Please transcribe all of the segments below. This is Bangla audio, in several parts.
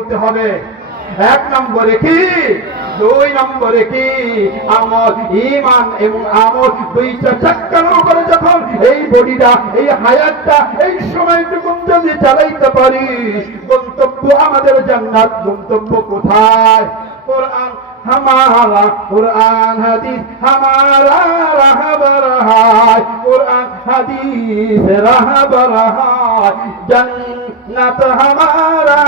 করতে হবে। এক নম্বরে কি? দুই নম্বরে কি? ইমান এবং দুইটা উপরে যখন এই বডিটা, এই হায়াতটা, এই সময়টুকু যদি চালাইতে পারি গন্তব্য আমাদের জান্নাত, গন্তব্য কোথায়? কোরআন, হামারা কোরআন, হাদিস, হামারা রাহবার হায় কোরআন, হাদিস রাহবার হায় জান্নাত হামারা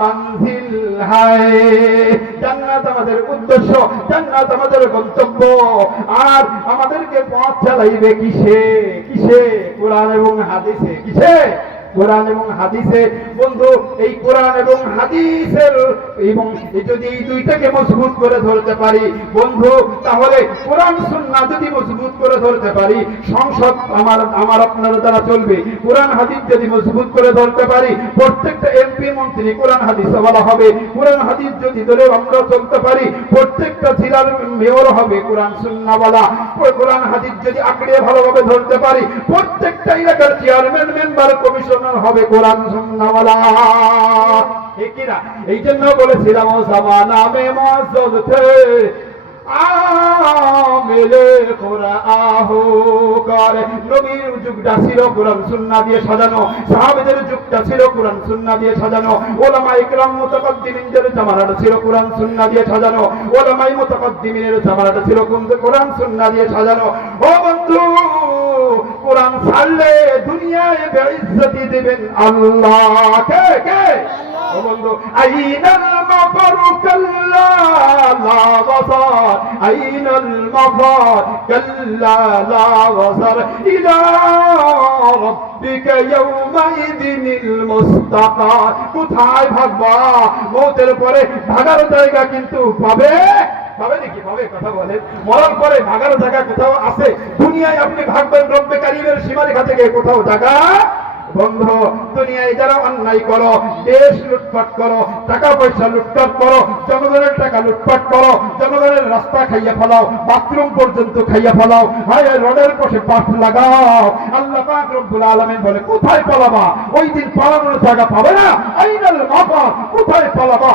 মঞ্জিল হায়। জান্নাত আমাদের উদ্দেশ্য, জান্নাত আমাদের গন্তব্য। আর আমাদেরকে পথ চালাইবে কিসে? কিসে? কোরআন এবং হাদিসে। কিসে? কোরআন এবং হাদিসে, বন্ধু, এই কোরআন এবং হাদিসের এবং যদি এই দুইটাকে মজবুত করে ধরতে পারি, বন্ধু, তাহলে কোরআন সুন্নাহ যদি মজবুত করে ধরতে পারি, সংসদ আমার আমার আপনার দ্বারা চলবে। কোরআন হাদিস যদি মজবুত করে ধরতে পারি, প্রত্যেকটা এমপি মন্ত্রী কোরআন হাদিস বলা হবে। কোরআন হাদিস যদি ধরে আমরা চলতে পারি, প্রত্যেকটা জেলার মেয়র হবে কোরআন সুন্নাওয়ালা কোরআন হাদিস যদি আঁকড়িয়ে ভালোভাবে ধরতে পারি, প্রত্যেকটা এলাকার চেয়ারম্যান মেম্বার কমিশনার হবে কোরআন এই জন্য বলেছিলাম ও জামানা মে মসজিদ থে, আমেলে কোরআহ করে। নবীর যুগটা ছিল কোরআন, সুন্নাহ দিয়ে সাজানো। সাহাবেদের যুগটা ছিল কোরআন, সুন্নাহ দিয়ে সাজানো। ওলামা ইকরাম জামানাটা ছিল কোরআন, সুন্নাহ দিয়ে সাজানো। ওলামাই মুতাকাদ্দিমিনের জামানাটা ছিল কোরআন, সুন্নাহ দিয়ে সাজানো। ও বন্ধু কোরআন ছাড়লে দুনিয়ায় বেইজ্জতি দিবেন আল্লাহ কে? কে কোথায় ভাগবা? মৌতের পরে ভাগার জায়গা কিন্তু পাবে? কথা বলেন। মরার পরে জায়গা কোথাও আছে? দুনিয়ায় আপনি ভাগবেন রব্বে কারিমের সীমারেখা থেকে কোথাও বন্ধ। দুনিয়ায় যারা অন্যায় করো, দেশ লুটপাট করো টাকা পয়সা লুটপাট করো, জনগণের টাকা লুটপাট করো, জনগণের রাস্তা খাইয়া ফেলাও, বাথরুম পর্যন্ত খাইয়া ফেলাও, হায় রোডের পাশে পাঠ লাগাও। আল্লাহ পাক রব্বুল বলে, কোথায় পালাবা? ওই দিন পালানোর জায়গা পাবে না? আইনাল মাফা, কোথায় পালাবা?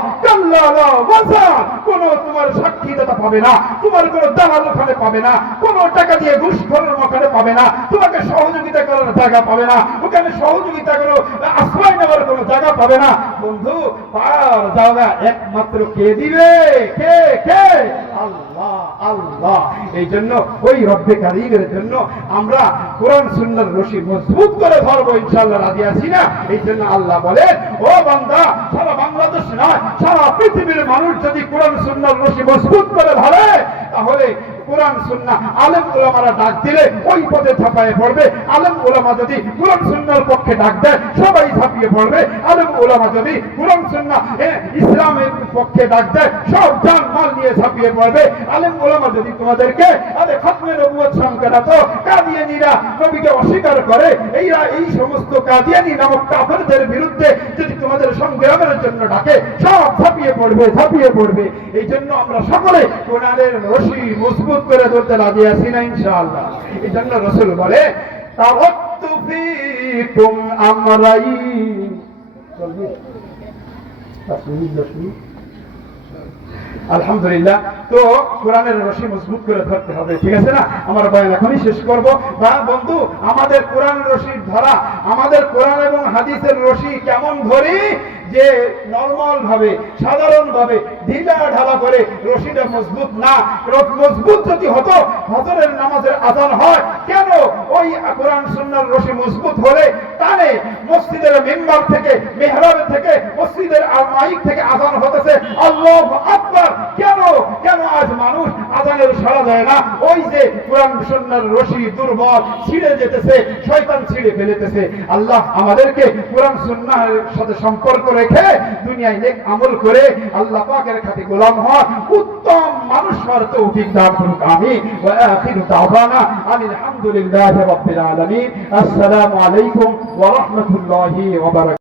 কোন তোমার সাক্ষী দাতা পাবে না, তোমার কোন দালাল ওখানে পাবে না, কোন টাকা দিয়ে ওখানে পাবে না, তোমাকে সহযোগিতা করার জায়গা পাবে না, ওখানে সহযোগিতা করো আশ্রয় নেওয়ার কোনো জায়গা পাবে না। বন্ধু একমাত্র কে দিবে? কে কে? আল্লাহ আল্লাহ। এই জন্য ওই রব্বে জন্য আমরা কোরআন সুন্নাহর রশি মজবুত করে ধরবো, ইনশাআল্লাহ। রাজি আছি না? এই জন্য আল্লাহ বলে ও বান্দা, সারা নয় সারা পৃথিবীর মানুষ যদি কোরআন সুন্দর রশি মজবুত করে ধরে তাহলে কোরআন সুন্নাহ আলেম ওলামারা ডাক দিলে ওই পথে ঝাঁপায়ে পড়বে। আলেম ওলামা যদি কোরআন সুন্নাহর পক্ষে ডাক দেয় সবাই ঝাঁপিয়ে পড়বে। আলেম ওলামা যদি কোরআন সুন্নাহ এ, ইসলামের পক্ষে ডাক দেয় সব জান মাল নিয়ে ঝাঁপিয়ে পড়বে। আলেম ওলামা যদি তোমাদেরকে আরে খতমে নবুয়ত সংখ্যাটা তো কাদিয়ানিরা নবীকে অস্বীকার করে এইরা এই সমস্ত কাদিয়ানি নামক কাফেরদের বিরুদ্ধে যদি তোমাদের সংগ্রামের জন্য ডাকে সব ঝাঁপিয়ে পড়বে ঝাঁপিয়ে পড়বে। এই জন্য আমরা সকলে কোরআনের রশি মজবুত করে ধরতে রাজি আছি না ইনশাআল্লাহ। এই জন্য রসুল বলে আমরাইন চলবে আলহামদুলিল্লাহ। তো কোরআনের রশি মজবুত করে ধরতে হবে, ঠিক আছে না? আমার বয়ান এখনই শেষ করব। বা বন্ধু, আমাদের কোরআন রশি ধরা, আমাদের কোরআন এবং হাদিসের রশি কেমন ধরি? যে নর্মাল ভাবে সাধারণ ভাবে ঢিলা ঢালা করে রশিটা মজবুত না মজবুত যদি হতো, হজরের নামাজের আজান হয়, কেন? ওই কোরআন সুন্নার রশি মজবুত হলে টানে মসজিদের মেম্বার থেকে মেহরাবের থেকে, মসজিদের আর মাইক থেকে আজান হতেছে। আল্লাহ আকবার। কেন? কেন আজ মানুষ আজানের সাড়া দেয় না? ওই যে কোরআন সুন্নার রশি দুর্বল, ছিঁড়ে যেতেছে, শয়তান ছিঁড়ে ফেলেতেছে। আল্লাহ আমাদেরকে কোরআন সুন্নাহের সাথে সম্পর্ক রেখে দুনিয়ায় নেক আমল করে আল্লাহ পাকের খাতে গোলাম হওয়ার উত্তম মানুষ হওয়ার তৌফিক দান করুক আমি ওয়া আখিরু দাওয়ানা আনিল হামদুলিল্লাহি রাব্বিল আলামিন আসসালামু আলাইকুম ওয়া রাহমাতুল্লাহি ওয়া বারাকাতুহু